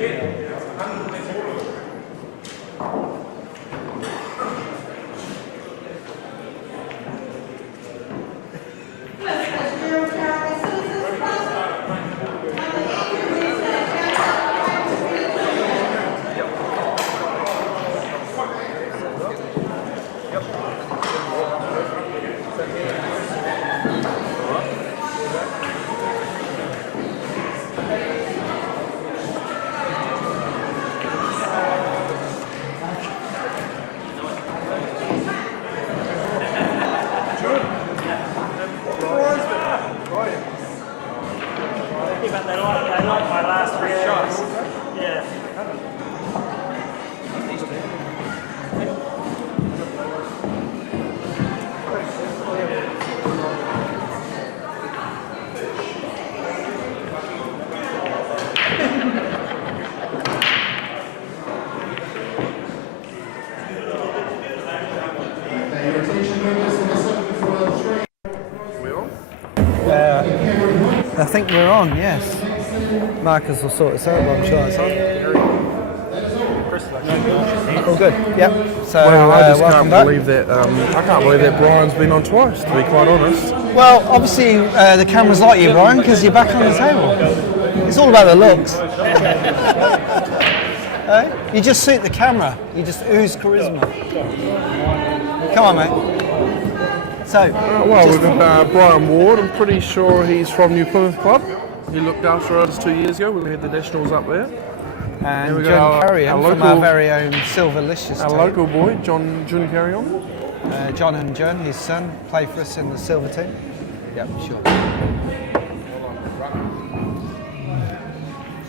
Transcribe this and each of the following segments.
They like my last 3 shots. Yeah. I think we're on, yes. Marcus will sort us out, but I'm sure it's on. All good, yep. So, well, I just welcome can't back. believe that. I can't believe that Brian's been on twice, to be quite honest. Well, obviously, the cameras like you, Brian, because you're back on the table. It's all about the looks. You just suit the camera. You just ooze charisma. Come on, mate. So, we've got Brian Ward. I'm pretty sure he's from New Plymouth Club. He looked after us 2 years ago. We had the Nationals up there. And we got Carreon from our very own Silverlicious team. Our local boy, Jun Carreon. John and Jun, his son, play for us in the Silver team. Yep, sure.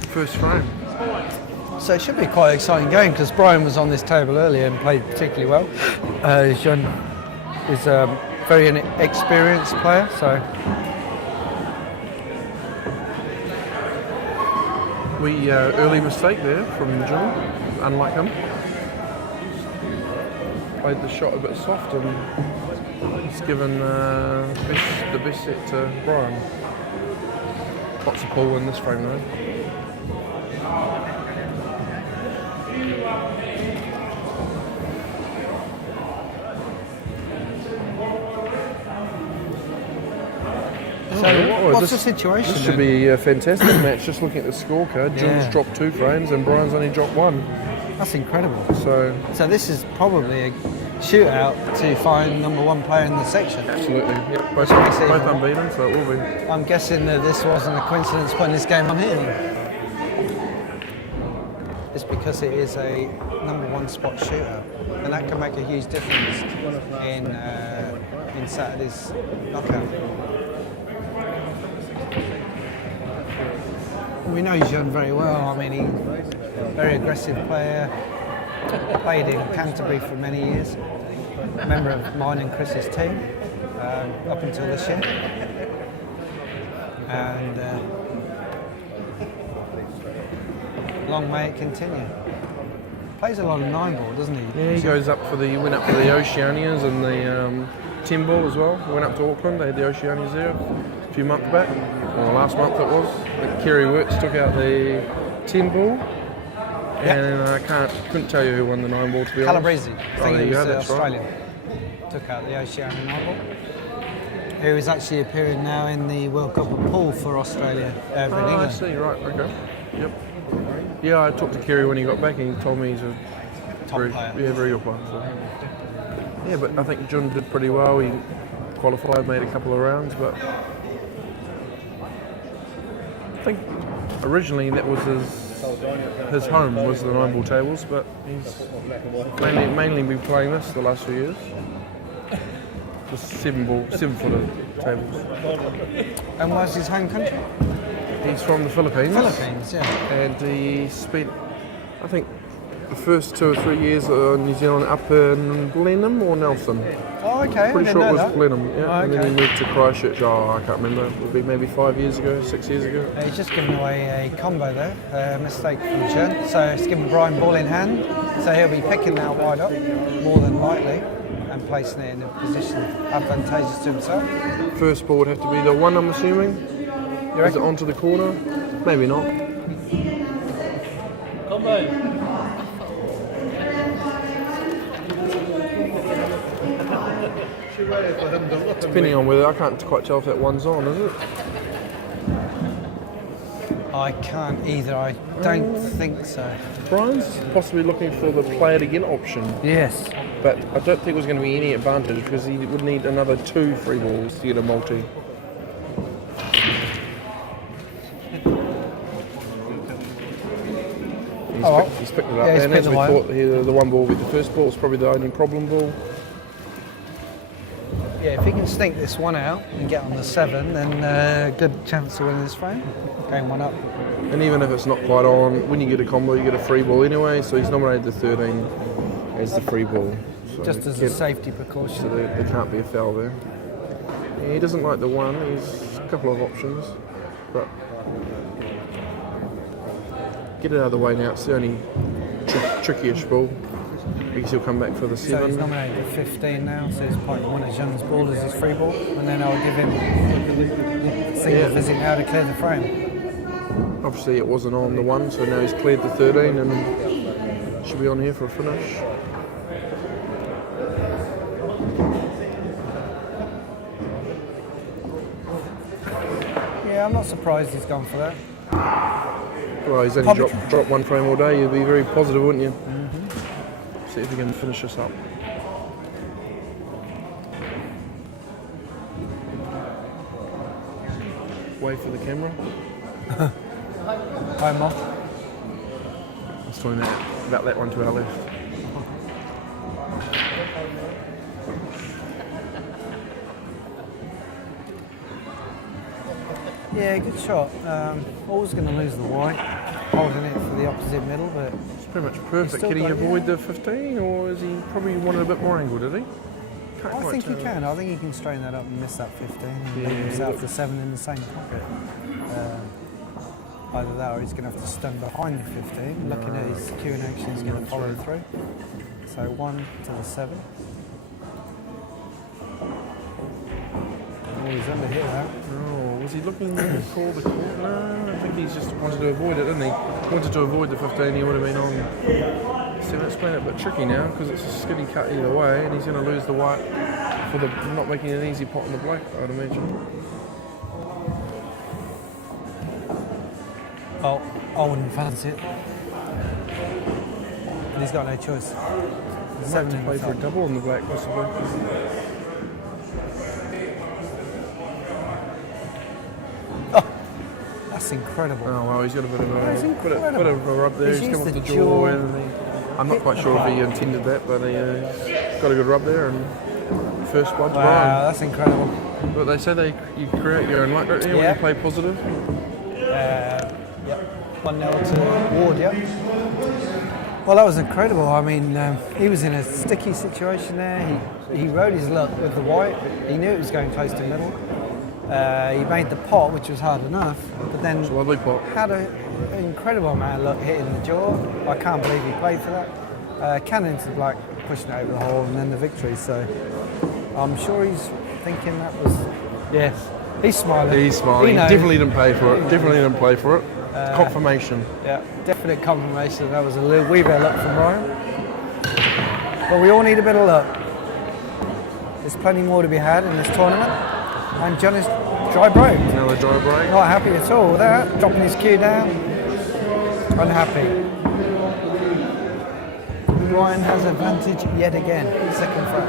First frame. So it should be quite an exciting game because Brian was on this table earlier and played particularly well. Jun is a very experienced player, so. Early mistake there from John, unlike him. Played the shot a bit soft and he's given the best set to Brian. Lots of pull in this frame though. So, what's the situation? This should be a fantastic match. Just looking at the scorecard, John's dropped 2 frames and Brian's only dropped 1. That's incredible. So this is probably a shootout to find number 1 player in the section. Absolutely. Yep. Both unbeaten, so it will be. I'm guessing that this wasn't a coincidence putting this game on here. It's because it is a number 1 spot shootout, and that can make a huge difference in Saturday's knockout. We know Jean very well. I mean, he's a very aggressive player. Played in Canterbury for many years. A member of mine and Chris's team up until this year. And long may it continue. Plays a lot of 9-ball, doesn't he? Yeah, he went up for the Oceanias and the 10-ball as well. He went up to Auckland. They had the Oceanias there a few months back. Well, last month it was. I think Kerry Works took out the 10-ball. And I couldn't tell you who won the 9-ball, to be honest. Calabrese, I think he was Australian. Right. Took out the Oceania 9-ball. Who is actually appearing now in the World Cup of Pool for Australia over in England. I see, right, okay. Yep. Yeah, I talked to Kerry when he got back and he told me he's a top player. Yeah, very good player. So. Yeah, but I think Jun did pretty well. He qualified, made a couple of rounds, but I think originally that was his home was the 9-ball tables, but he's mainly been playing this the last few years. Just 7-footer tables. And where's his home country? He's from the Philippines. Philippines, yeah. And he spent, I think, the first 2 or 3 years in New Zealand up in Blenheim or Nelson. Oh, okay. Pretty sure it was Blenheim, yeah. Oh, and then he moved to Christchurch, I can't remember. It would be maybe 5 years ago, 6 years ago. He's just given away a combo there, a mistake from Chen. So it's given Brian ball in hand. So he'll be picking that wide up, more than likely, and placing it in a position advantageous to himself. First ball would have to be the 1, I'm assuming. Is it onto the corner? Maybe not. Depending on whether, I can't quite tell if that one's on, is it? I can't either. I don't think so. Brian's possibly looking for the play it again option, Yes. but I don't think there's going to be any advantage because he would need another 2 free balls to get a multi. He's picked it up, Yeah, he's and picked as we the thought, the one ball with the first ball was probably the only problem ball. Yeah, if he can stink this one out and get on the 7, then good chance of winning this frame. Game 1 up. And even if it's not quite on, when you get a combo, you get a free ball anyway. So he's nominated the 13 as the free ball. So Just as a safety precaution. So there can't be a foul there. Yeah, he doesn't like the 1. He's a couple of options, but get it out of the way now. It's the only trickiest ball. Because he'll come back for the 7. So he's nominated at 15 now, so he's probably one of Jean's ball as his free ball, and then I'll give him a single visit now to clear the frame. Obviously it wasn't on the 1, so now he's cleared the 13 and should be on here for a finish. Yeah, I'm not surprised he's gone for that. Well, he's only dropped 1 frame all day. You'd be very positive, wouldn't you? See if we can finish this up. Wait for the camera. Hi, Mark. I was talking about that one to our left. Yeah, good shot. Always going to lose the white, holding it for the opposite middle, but It's pretty much perfect. Can he avoid the 15, or is he probably wanted a bit more angle, did he? Can't I quite think he tell. can. I think he can straighten that up and miss that 15 and leave himself the 7 in the same pocket. Either that or he's going to have to stand behind the 15, looking at his cue and action, he's going to follow through. So 1 to the 7. Oh, he's under here now. Oh, was he looking to call the call? No, I think he's just wanted to avoid it, didn't he? Wanted to avoid the 15, he would have been on. So that's playing it a bit tricky now because it's a skinny cut either way, and he's going to lose the white for the not making an easy pot on the black, I'd imagine. Oh, I wouldn't fancy it. But he's got no choice. Might 7 have to in play the for a top. double on the black, possibly. That's incredible. Oh well, he's got a bit of That's a incredible. bit of a rub there. He's He's come off used the the jaw, jaw. and I'm not quite sure if he intended that, but he got a good rub there, and first blood to Wow, Brian. that's incredible. But they say you create your own luck, don't you, when Yeah. you play positive. Yep. 1-0 to Ward, yep. Well, that was incredible. I mean, he was in a sticky situation there. He rode his luck with the white. He knew it was going close to middle. He made the pot, which was hard enough, but then It's a lovely pot. had an incredible amount of luck hitting the jaw. I can't believe he played for that. Cannon into the black, pushing it over the hole, and then the victory. So I'm sure he's thinking that was. Yes, he's smiling. He's smiling. He knows. definitely didn't pay for it. Definitely didn't play for it. Confirmation. Yeah, definite confirmation that was a little wee bit of luck from Ryan. But we all need a bit of luck. There's plenty more to be had in this tournament. And John is dry broke. Another dry break. Not happy at all with that. Dropping his cue down. Unhappy. Ryan has advantage yet again. Second frame.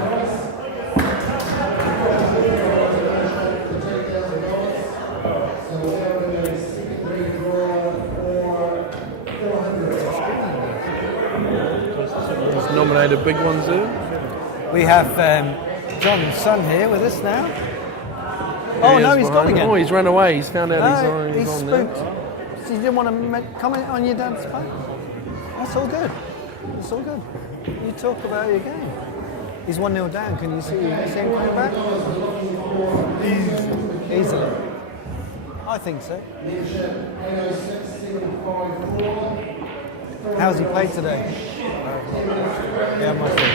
He's nominated big ones there. We have John's son here with us now. Oh He no, is he's behind. gone again. Oh, he's run away. He's found out No, he's he's on there. spooked. So you didn't want to comment on your dad's play? That's all good. That's all good. You talk about your game. He's 1-0 down. Can you see him coming back? Easily. I think so. How's he played today? Yeah, mostly.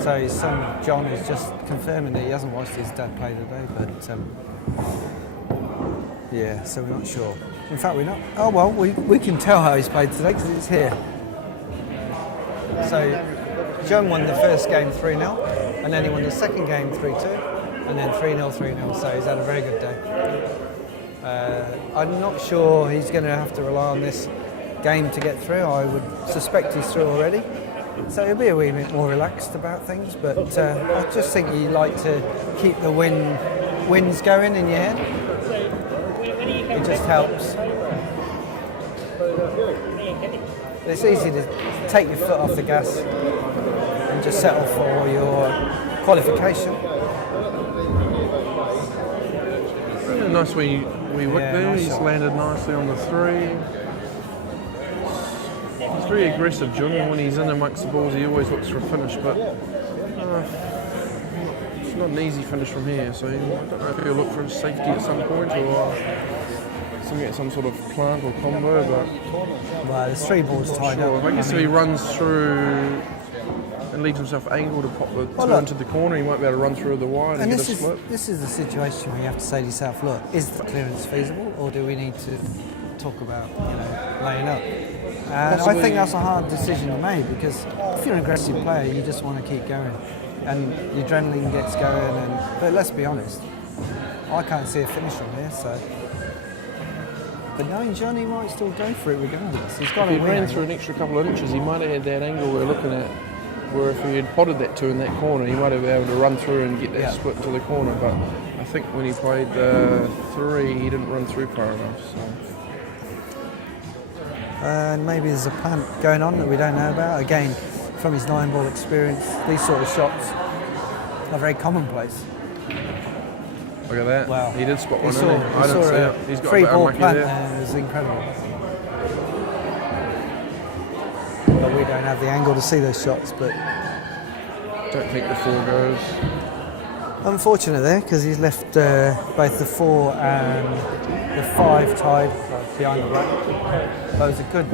So his son John is just confirming that he hasn't watched his dad play today, but yeah, so we're not sure. In fact, we're not. Oh well, we can tell how he's played today because it's here. So John won the first game 3-0, and then he won the second game 3-2, and then 3-0, 3-0. So he's had a very good day. I'm not sure he's going to have to rely on this game to get through. I would suspect he's through already. So he'll be a wee bit more relaxed about things. But I just think you like to keep the wins going in your head. It just helps. It's easy to take your foot off the gas and just settle for your qualification. Yeah, nice wee wick there. Nice He's shot. landed nicely on the 3. He's very aggressive, John, and when he's in amongst the balls he always looks for a finish, but it's not an easy finish from here, so I don't know if he'll look for his safety at some point or some sort of plant or combo, but Well, there's 3 balls tied sure. up. I guess if he runs through and leaves himself angled to pop the turn to the corner, he might be able to run through the wide and get a split. This is the situation where you have to say to yourself, look, is the clearance feasible, or do we need to talk about laying up? And I think that's a hard decision to make, because if you're an aggressive player, you just want to keep going, and your adrenaline gets going. But let's be honest, I can't see a finish from here, so. But knowing Johnny might still go for it regardless. He's got If to he win. ran through an extra couple of inches, he might have had that angle we're looking at, where if he had potted that 2 in that corner, he might have been able to run through and get that split to the corner. But I think when he played the 3, he didn't run through far enough. So. And maybe there's a plant going on that we don't know about. Again, from his 9-ball experience, these sort of shots are very commonplace. Look at that. Wow. He did spot one, He didn't he? I didn't see it. He's got a bit 3-ball unlucky plant there. there. It was incredible. But we don't have the angle to see those shots. But Don't think the 4 goes. unfortunate there, because he's left both the 4 and the 5 tied behind the black. Those are good.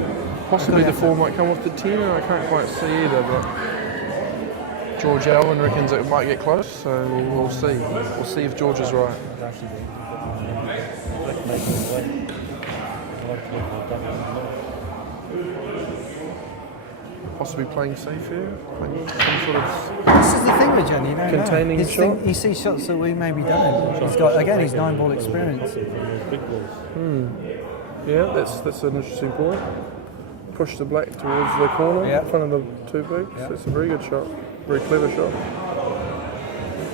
Possibly the 4 might come off the 10, I can't quite see either, but George Allen reckons it might get close, so we'll see. We'll see if George is right. Possibly playing safe here, playing some sort of This is the thing with Johnny, you don't containing know. shot. He sees shots that we maybe don't. He's got, again, his 9-ball experience. Yeah, that's an interesting point. Push the black towards the corner in front of the 2 bigs. That's a very good shot, very clever shot.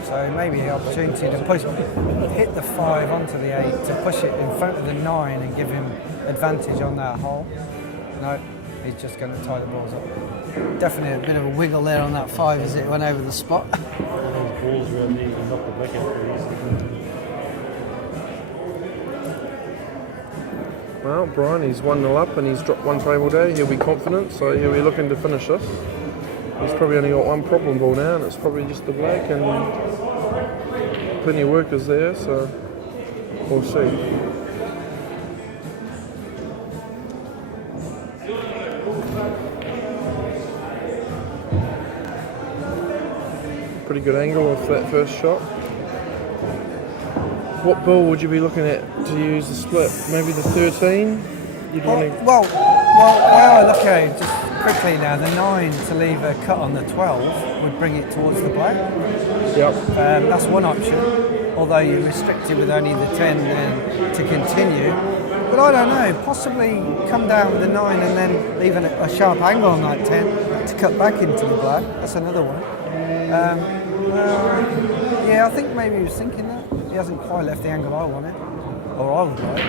So maybe the opportunity to hit the 5 onto the 8, to push it in front of the 9 and give him advantage on that hole. No, he's just going to tie the balls up. Definitely a bit of a wiggle there on that 5 as it went over the spot. Balls really knock the back out pretty easily. Well, Brian, he's 1-0 up and he's dropped 1 table day. He'll be confident, so he'll be looking to finish this. He's probably only got 1 problem ball now, and it's probably just the black, and plenty of workers there, so we'll see. Pretty good angle off that first shot. What ball would you be looking at to use the split? Maybe the 13? You'd want to... Well, I look at it just quickly now, the 9 to leave a cut on the 12 would bring it towards the black. Yep. That's one option, although you're restricted with only the 10 then to continue. But I don't know, possibly come down with the 9 and then leave a sharp angle on that 10 to cut back into the black. That's another one. Yeah, I think maybe he was thinking that. He hasn't quite left the angle I wanted, or I would like.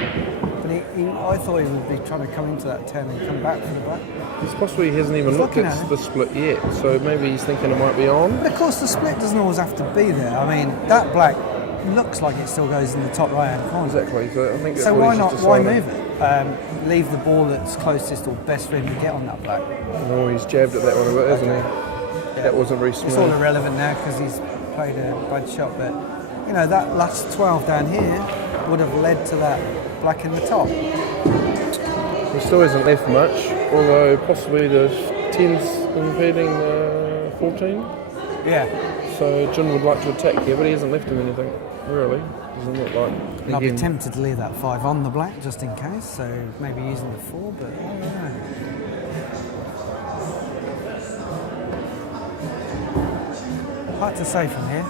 But I thought he would be trying to come into that 10 and come back for the black. He's possibly hasn't even looked looking at at it. the split yet, so maybe he's thinking it might be on. But of course the split doesn't always have to be there. I mean, that black looks like it still goes in the top right-hand corner. Exactly, so I think that's So what why he's not? just Why decided. move it? Leave the ball that's closest or best for him to get on that black. Oh, he's jabbed at that one a bit, hasn't he? Yeah. That wasn't very It's all smooth. irrelevant now because he's played a bad shot, but you know that last 12 down here would have led to that black in the top. He still hasn't left much, although possibly the 10's impeding 14. Yeah. so Jun would like to attack here, but he hasn't left him anything, really. Doesn't look like. I'll be Again, tempted to leave that 5 on the black just in case, so maybe using the 4, but I don't know. Hard to say from here.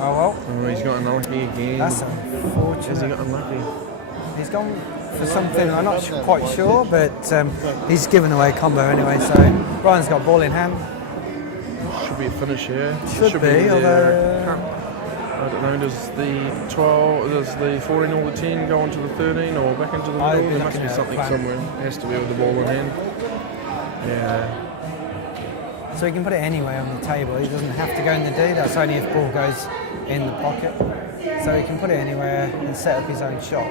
Oh well. oh, he's got unlucky again. That's Has he unfortunate. got unlucky? He's gone for something I'm not quite sure, but he's given away a combo anyway, so Brian's got ball in hand. Should be a finish here. Should be, there. although- I don't know, does the 14 or the 10 go onto the 13 or back into the I'd middle? be There must looking be at a something plan. somewhere. It has to be with the ball in hand. Yeah. So he can put it anywhere on the table. He doesn't have to go in the D. That's only if ball goes in the pocket. So he can put it anywhere and set up his own shot.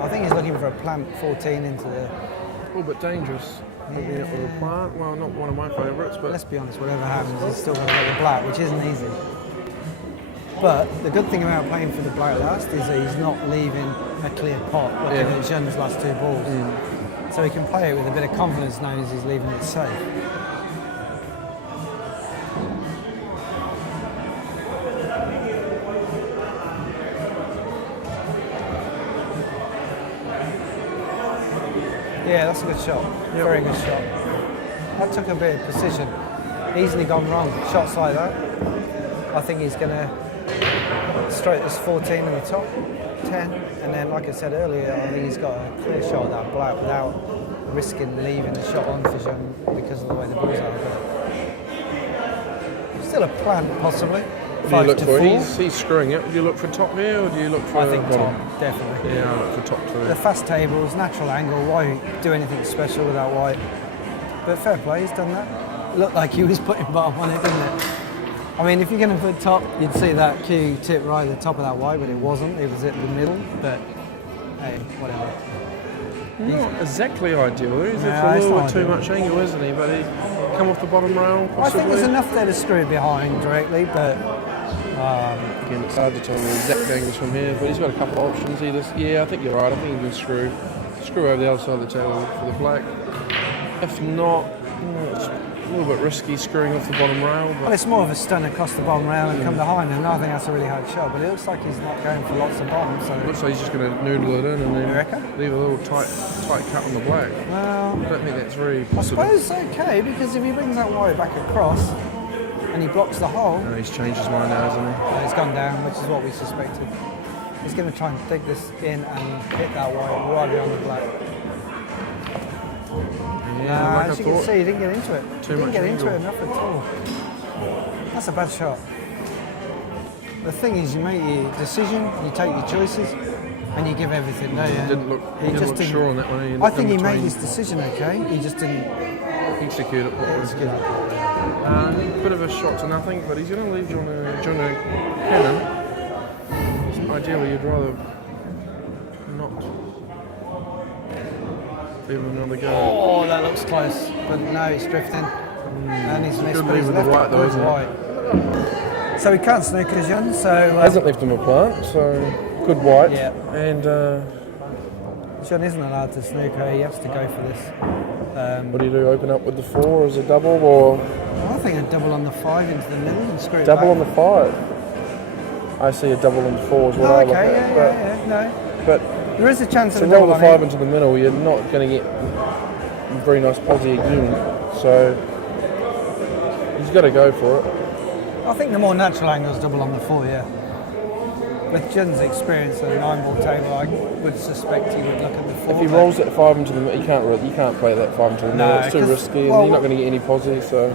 I think he's looking for a plant 14 into the... A little bit dangerous. Looking at with a plant. Well, not one of my favourites, but Let's be honest, whatever happens, he's still going to get the black, which isn't easy. But the good thing about playing for the black last is that he's not leaving a clear pot looking at Jun's last 2 balls. So he can play it with a bit of confidence knowing as he's leaving it safe. Yeah, that's a good shot. Very good shot. That took a bit of precision. Easily gone wrong. Shots like that. I think he's going to straight this 14 in the top, 10, and then, like I said earlier, I think he's got a clear shot of that black without risking leaving the shot on for Jean because of the way the ball's out. Still a plan, possibly. what do you 5 look to for? 4. He's screwing it. Do you look for top here or do you look for I think bottom? top, definitely. Yeah, I look for top too. The fast tables, natural angle, why do anything special without white? But fair play, he's done that. Looked like he was putting bottom on it, didn't it? I mean, if you're going to put top, you'd see that cue tip right at the top of that white, but it wasn't. It was at the middle, but hey, whatever. Not exactly ideal. He's No, a it's little not bit too ideal. much angle, isn't he? But he come off the bottom rail, possibly. I think there's enough there to screw it behind directly, but Again, it's hard to tell the exact angles from here, but he's got a couple of options. I think you're right. I think he can screw over the other side of the table for the black. If not, it's a little bit risky screwing off the bottom rail. well, But it's more of a stun across the bottom rail and come behind, and I think that's a really hard shot. But it looks like he's not going for lots of bottom, so. looks like he's just going to noodle it in and You reckon? then leave a little tight cut on the black. Well, I don't think that's very I possible. suppose okay, because if he brings that white back across and he blocks the hole, No, he's changed his mind now, hasn't he? it's gone down, which is what we suspected. He's going to try and dig this in and hit that white right beyond the black. Yeah, like as I you can thought. see, he didn't get into it. Too He didn't much get into it angle. enough at all. That's a bad shot. The thing is, you make your decision, you take your choices, and you give everything, don't you? Didn't look didn't- sure on that one. He I looked think in he made between. his decision okay. He just didn't Execute it properly. execute it. Bit of a shot to nothing, but he's going to leave John a cannon. Ideally, you'd rather not leave him another go. Oh, that looks close, but no, he's drifting. And he's missed, Good but he's leave with the left white it though, with isn't it? white. So he can't snooker Jean, so Hasn't left him a plant, so good white. Yeah. And Jean isn't allowed to snooker, he has to go for this. what do you do? Open up with the 4 as a double, or I think a double on the 5 into the middle and screw it double on back. the 5? I see a double on the 4 is what Oh, I look okay, at. yeah, no. But There is a chance to of a roll double the on 5 it. into the middle, you're not going to get a very nice posi again. So he's got to go for it. I think the more natural angle is double on the 4, yeah. With Jean's experience at a 9-ball table, I would suspect he would look at the 4. If he but- rolls that 5 into the middle, you can't play that 5 into the middle. No, It's too 'cause- risky, well- and you're not going to get any posi. So,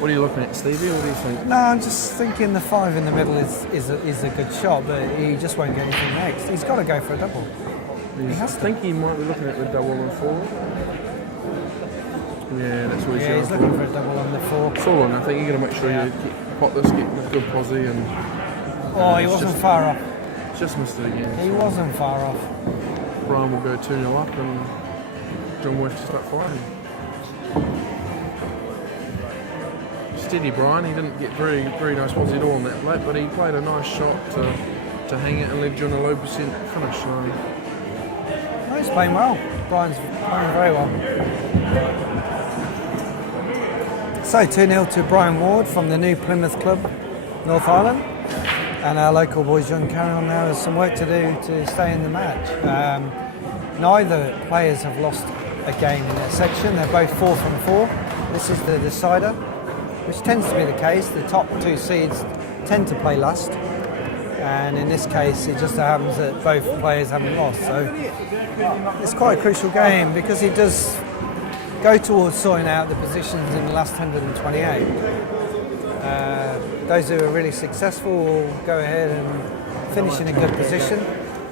what are you looking at, Stevie? What do you think? No, I'm just thinking the 5 in the middle is a good shot, but he just won't get anything next. He's got to go for a double. He has to. I think he might be looking at the double on 4. Yeah, that's what he's Yeah, going he's for. looking for a double on the 4. It's all on. I think you're going to make sure you pot this, get a good posi, and Oh, he it's wasn't just- far off. just missed it again. He wasn't far off. Brian will go 2-0 up, and John will have to start firing. Steady, Brian. He didn't get very nice posi at all on that plate, but he played a nice shot to hang it and leave John a low percent finish. So No, He's playing well. Brian's playing very well. So 2-0 to Brian Ward from the new Plymouth club, North Island. And our local boys, John Carreon, now has some work to do to stay in the match. Neither players have lost a game in their section. They're both 4 from 4. This is the decider, which tends to be the case. The top 2 seeds tend to play last. And in this case, it just happens that both players haven't lost. So it's quite a crucial game because it does go towards sorting out the positions in the last 128. Those who are really successful will go ahead and finish in a good position,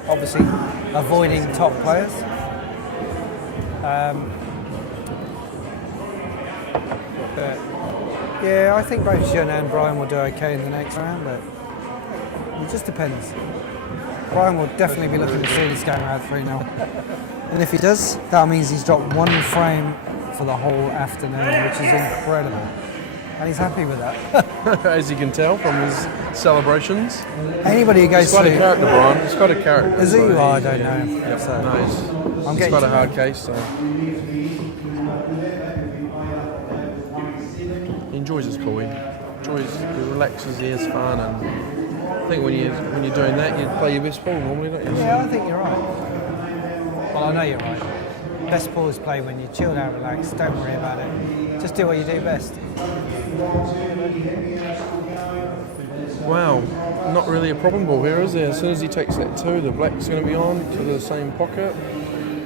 obviously avoiding top players. But yeah, I think both Jean and Brian will do okay in the next round, but it just depends. Brian will definitely be looking to see this game out 3-0. And if he does, that means he's dropped 1 frame for the whole afternoon, which is incredible. And he's happy with that. As you can tell from his celebrations. Anybody who goes He's got a character, Brian. He's got a character. Is he? So I don't know. Yep. So, No, he's got a hard case, so he enjoys his pool. He relaxes, he has fun, and I think when you're doing that, you play your best pool normally, don't you? Yeah, I think you're right. Well, I know you're right. Best pool is play when you're chilled out, relaxed, don't worry about it. Just do what you do best. Wow, not really a problem ball here, is there? As soon as he takes that 2, the black's going to be on to the same pocket.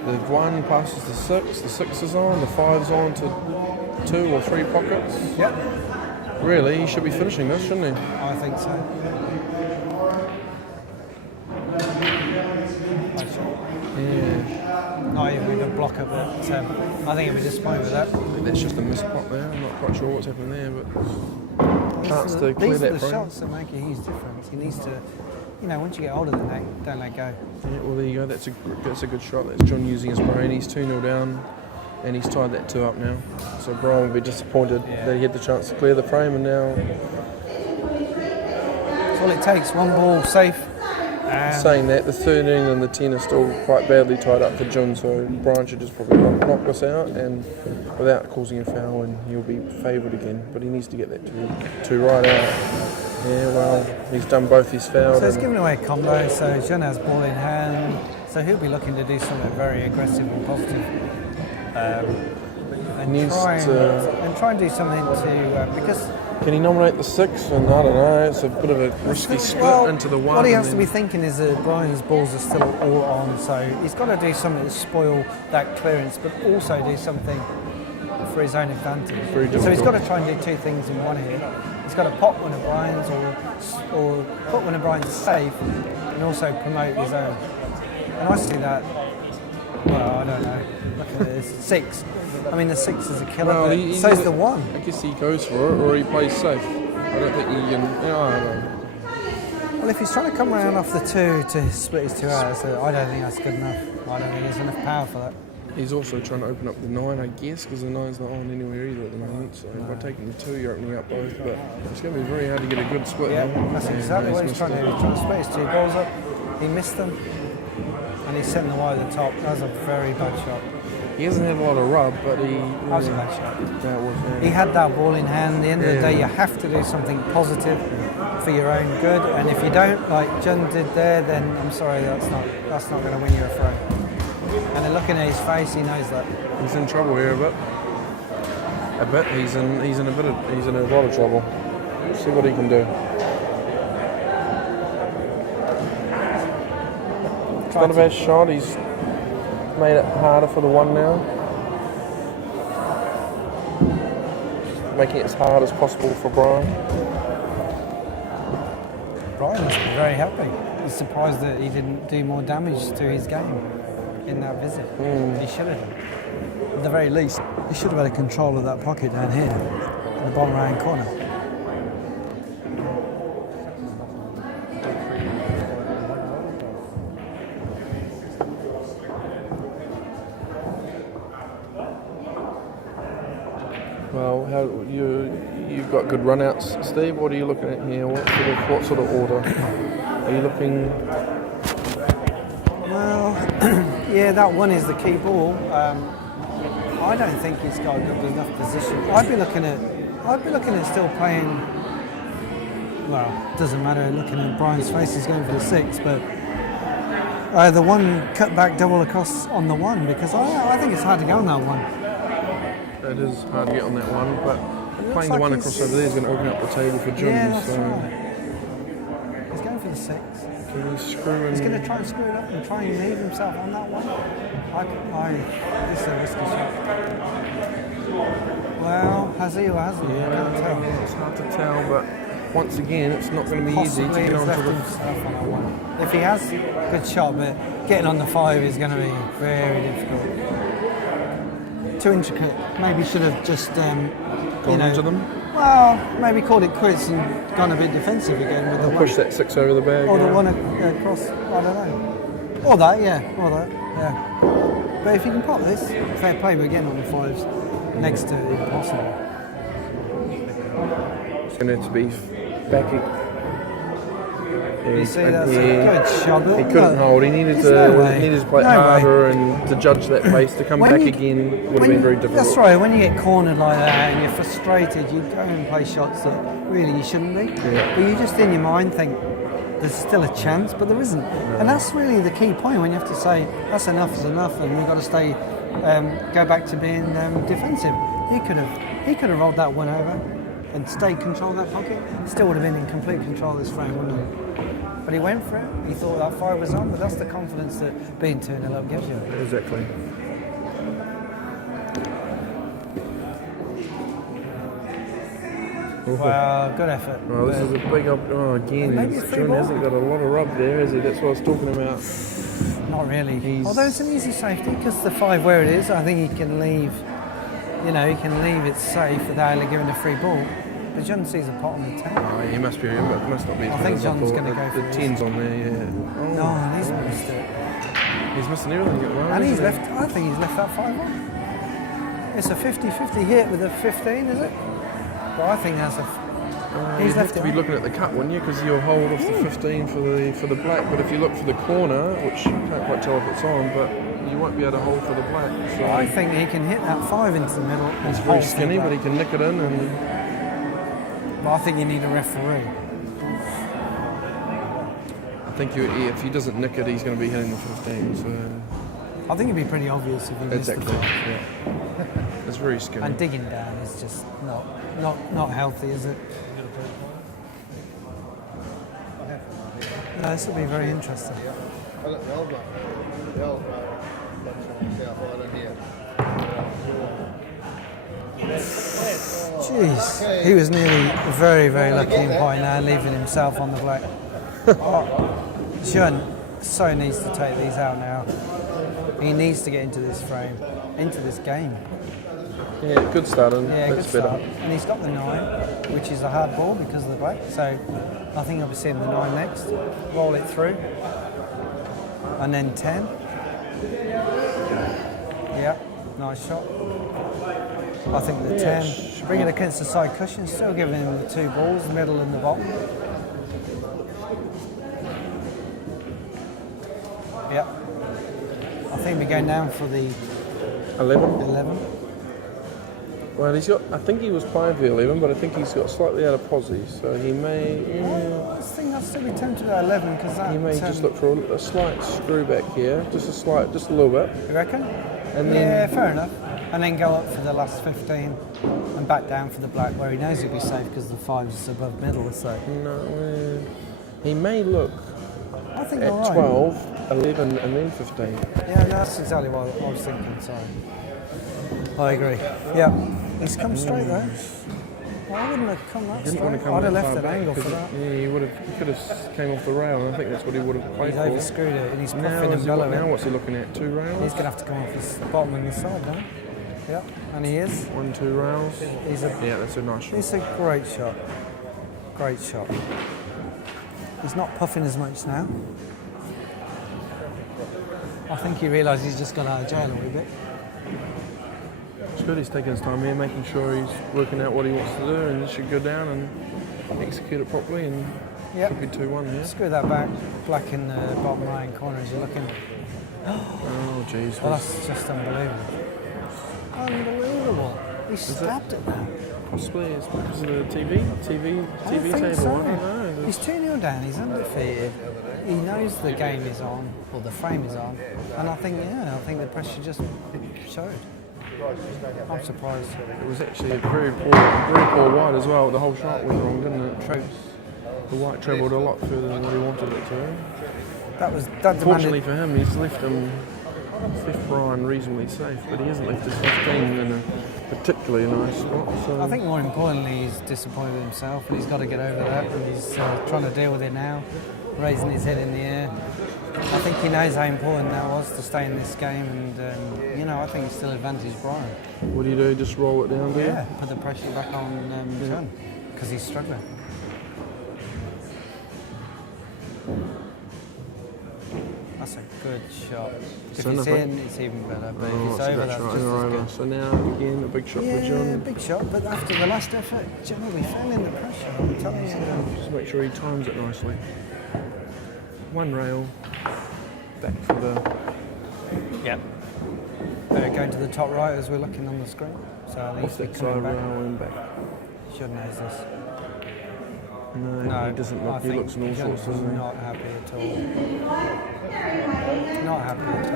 The 1 passes the 6, the 6 is on, the 5's on to 2 or 3 pockets. Yep. Really, he should be finishing this, shouldn't he? I think so. Yeah. Not even with a blocker, but I think he'll be disappointed with that. I think that's just a missed pot there. I'm not quite sure what's happening there, but chance to clear These are that the frame. shots that make a huge difference. He needs to, once you get older than that, don't let go. Yeah, well, there you go. That's a good shot. That's John using his brain. He's 2-0 down, and he's tied that 2 up now. So Brian will be disappointed that he had the chance to clear the frame, and now That's all it takes. 1 ball safe. saying that, the 13 and the 10 are still quite badly tied up for John, so Brian should just probably knock this out and without causing a foul, and he'll be favoured again. But he needs to get that 2 right out. Yeah, well, he's done both his fouls. So he's given away a combo, so Jean has ball in hand, so he'll be looking to do something very aggressive and positive. And try and do something to, because... Can he nominate the 6? And I don't know, it's a bit of a risky split into the 1. What he has to be thinking is that Brian's balls are still all on, so he's got to do something to spoil that clearance, but also do something for his own advantage. So he's got to try and do 2 things in one here. He's got to pop one of Brian's or put one of Brian's safe and also promote his own. And I see that, well, I don't know, look at this, 6. I mean, the 6 is a killer, but so's the 1. I guess he goes for it, or he plays safe. I don't think he can, I don't know. Well, if he's trying to come around off the 2 to split his 2 hours, I don't think that's good enough. I don't think there's enough power for that. He's also trying to open up the 9, I guess, because the 9's not on anywhere either at the moment. So by taking the 2, you're opening up both. But it's going to be very hard to get a good split. Yeah, that's exactly what he's trying to do. He's trying to split his 2 balls up. He missed them, and he's setting the wide at the top. That was a very bad shot. He hasn't had a lot of rub, but he... That was a bad shot. That was, yeah. He had that ball in hand. At the end of the day, you have to do something positive for your own good. And if you don't, like John did there, then I'm sorry, that's not going to win you a frame. And then looking at his face, he knows that. He's in trouble here a bit. He's in a lot of trouble. See what he can do. It's not a bad shot. He's made it harder for the 1 now. Making it as hard as possible for Brian. Brian must be very happy. He's surprised that he didn't do more damage to his game in that visit. He should have done. At the very least, he should have had control of that pocket down here, in the bottom right corner. Well, you've got good runouts, Steve. What are you looking at here? What sort of order are you looking? Well, Yeah, that one is the key ball. I don't think he's got a good enough position. I'd be looking at still playing. Well, doesn't matter. Looking at Brian's face, he's going for the 6, but the one cut back double across on the 1, because I think it's hard to go on that one. It is hard to get on that one, but playing the like one he's- across over there is going to open up the table for Jim. Yeah, that's so right. He's going for the 6. can we screw in? He's going to try and screw it up and try and leave himself on that one. This is a risky shot. Well, has he or hasn't he? I can't tell. It's hard to tell, but once again, it's not going to be easy to Possibly get he's onto left the. himself on that one. If he has, good shot, but getting on the 5 is going to be very difficult. Too intricate. Maybe should have just Gone into them. Well, maybe called it quits and gone a bit defensive again with the Push one. that 6 over the bag. Or the yeah. one across. I don't know. Or that, yeah. Or that, yeah. But if you can pop this, fair play. But again on the 5s, next to impossible. It's going to have to be back. You see, that's a good shot. He couldn't hold. He needed to play harder and to judge that pace. To come back again would have been very difficult. That's right. When you get cornered like that and you're frustrated, you go and play shots that really you shouldn't be. Yeah. But you just in your mind think there's still a chance, but there isn't. And that's really the key point when you have to say that's enough is enough, and we've got to stay, go back to being defensive. He could have rolled that one over and stayed control of that pocket. Still would have been in complete control of this frame, wouldn't he? But he went for it. He thought that 5 was on, but that's the confidence that being 2-0 up gives you. Exactly. Wow, good effort. Oh, this is a big up. Oh, again, Maybe a free John ball. hasn't got a lot of rub there, has he? That's what I was talking about. Not really. Although it's an easy safety because the 5 where it is, I think he can leave. He can leave it safe without giving a free ball. But John sees a pot on the 10. Oh, he must be. It must not be. I think John's going to go for the this. 10's on there. Yeah. Oh, No, he's missed it. he's missing everything at the moment. And he's isn't he? left. I think he's left that 5 on. It's a 50-50 hit with a 15, is it? Well, I think that's a. He's You'd left have to it be on. looking at the cut, wouldn't you? Because you'll hold off the 15 for the black. But if you look for the corner, which you can't quite tell if it's on, but you won't be able to hold for the black. So I think he can hit that 5 into the middle. and he's very hold for the skinny, black. but he can nick it in. And But I think you need a referee. I think if he doesn't nick it, he's going to be hitting the 15. So I think it'd be pretty obvious if he missed exactly. the 5. Yeah. It's very skinny. And digging down is just not healthy, is it? No, this will be very interesting. Jeez, he was nearly very, very lucky in playing now, leaving himself on the black. Sean so needs to take these out now. He needs to get into this frame, into this game. Yeah, good starting. Yeah, good That's better. start. And he's got the 9, which is a hard ball because of the black. So I think I'll be seeing the 9 next. Roll it through. And then 10. Yeah, nice shot. I think the 10. Bring it against the side cushion, still giving him the 2 balls, the middle and the bottom. Yeah. I think we're going down for the 11. 11. Well, I think he was playing for the 11, but I think he's got slightly out of posse, so he may. I think I'd still be tempted at 11 because that. He may just look for a slight screw back here, just a little bit. You reckon? And Yeah, then fair enough. And then go up for the last 15 and back down for the black where he knows he'll be safe because the 5's above middle. So no, he may look I think at all right. 12, 11, and then 15. Yeah, that's exactly what I was thinking. So I agree. Yeah, he's come straight though. Well, I wouldn't have come that Didn't straight. want to come I'd have that left far an back angle for because that. yeah, he could have came off the rail, and I think that's what he would have played He's for. overscrewed it and he's Now, puffing and bellowing. now what's he looking at? 2 rails? He's going to have to come off his bottom and his side now. Yeah, and he is. 1, 2 rails. Yeah, that's a nice shot. It's a great shot. Great shot. He's not puffing as much now. I think he realised he's just got out of jail a wee bit. It's good he's taking his time here, making sure he's working out what he wants to do, and he should go down and execute it properly. And Yep. Could be 2-1, yeah. Screw that back. Black in the bottom right corner as you're looking. Oh, jeez. Well, that's just unbelievable. Unbelievable. He stabbed it now. Possibly it's because of the TV I don't think table. so. I don't know. He's 2-0 down, he's undefeated. He knows the game is on, or the frame is on, and I think the pressure just showed. I'm surprised. It was actually a very poor wide as well. The whole shot was wrong, didn't it? True. The white travelled a lot further than what he wanted it to. That Fortunately demanded, for him, he's left Brian reasonably safe, but he hasn't left his 15 in a particularly nice spot. So. I think more importantly, he's disappointed with himself, and he's got to get over that. And he's trying to deal with it now, raising his head in the air. I think he knows how important that was to stay in this game, and I think he's still advantage Brian. What do you do? Just roll it down, do you? Yeah, put the pressure back on John, because he's struggling. That's a good shot. If Son, it's I in, think. it's even better. But Oh, if it's over, that's right, just as over. good. So now again a big shot for Yeah, John. big shot. But after the last effort, John will be feeling the pressure. I'm telling you. Just make sure he times it nicely. One rail, back for the. Yep. Going to the top right as we're looking on the screen. So at Off least that he's side coming rail back. and back. Should knows this. No, he doesn't look. I He think looks in all John's sorts, doesn't he? not happy at all. Not happy at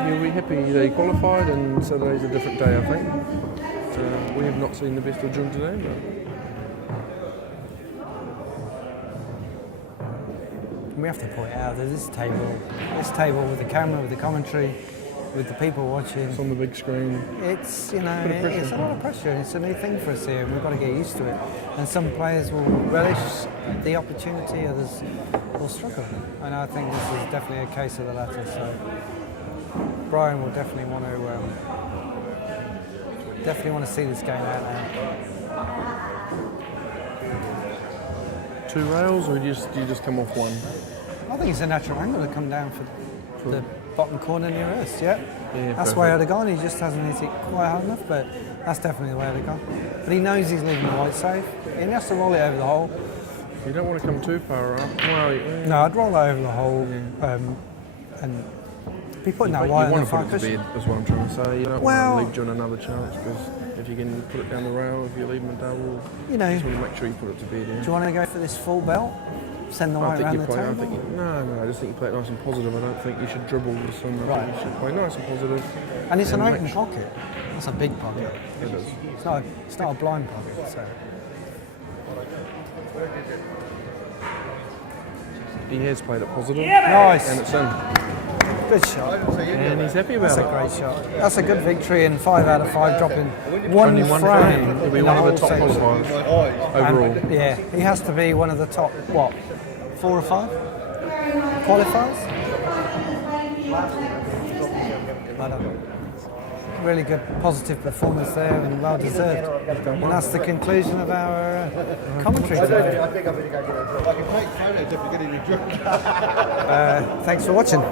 all. You'll be happy they qualified, and Saturday's a different day, I think. But, we have not seen the best of June today, but. We have to point out that this table with the camera, with the commentary, with the people watching, It's on the big screen. it's Bit of pressure. it's a lot of pressure. It's a new thing for us here, and we've got to get used to it. And some players will relish the opportunity, others will struggle. And I think this is definitely a case of the latter. So Brian will definitely want to see this game out now. 2 rails, or do you just come off one? I think it's a natural angle to come down for the bottom corner near us, yeah. Yeah, That's the way I'd have gone. He just hasn't hit it quite hard enough, but that's definitely the way I'd have gone. But he knows he's leaving the white safe. He has to roll it over the hole. You don't want to come too far up. Well, yeah. No, I'd roll it over the hole and be putting that white You on want the to put front it to cushion. bed, that's what I'm trying to say. You don't Well- want to leave John another chance, because if you can put it down the rail, if you leave him a double, You know, just do want to make sure you put it to bed, yeah? you want to go for this full belt? Send the I white think around you the play. I table? think I just think you play it nice and positive. I don't think you should dribble the sun. I Right. think you should play nice and positive. And it's an and open make- pocket. That's a big pocket. It is. It's not a blind pocket. So He has played it positive, nice, and it's in. good shot. And he's happy about That's a it. great shot. That's a good victory, and 5 out of 5 dropping one Only one frame. frame. He'll be in one of whole the top section. qualifiers overall. And, yeah, he has to be one of the top, 4 or 5 qualifiers? I don't know. Really good, positive performance there, and well deserved. And that's the conclusion of our commentary today. I think I'm going to go get a drink. I can take photos if you're getting me drunk. Thanks for watching.